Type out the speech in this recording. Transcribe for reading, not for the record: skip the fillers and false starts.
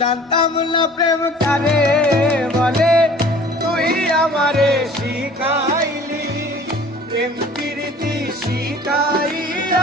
জানতাম না প্রেম কারে বলে, তুই আমারে শিখাইলি প্রেম প্রীতি শিখাইয়া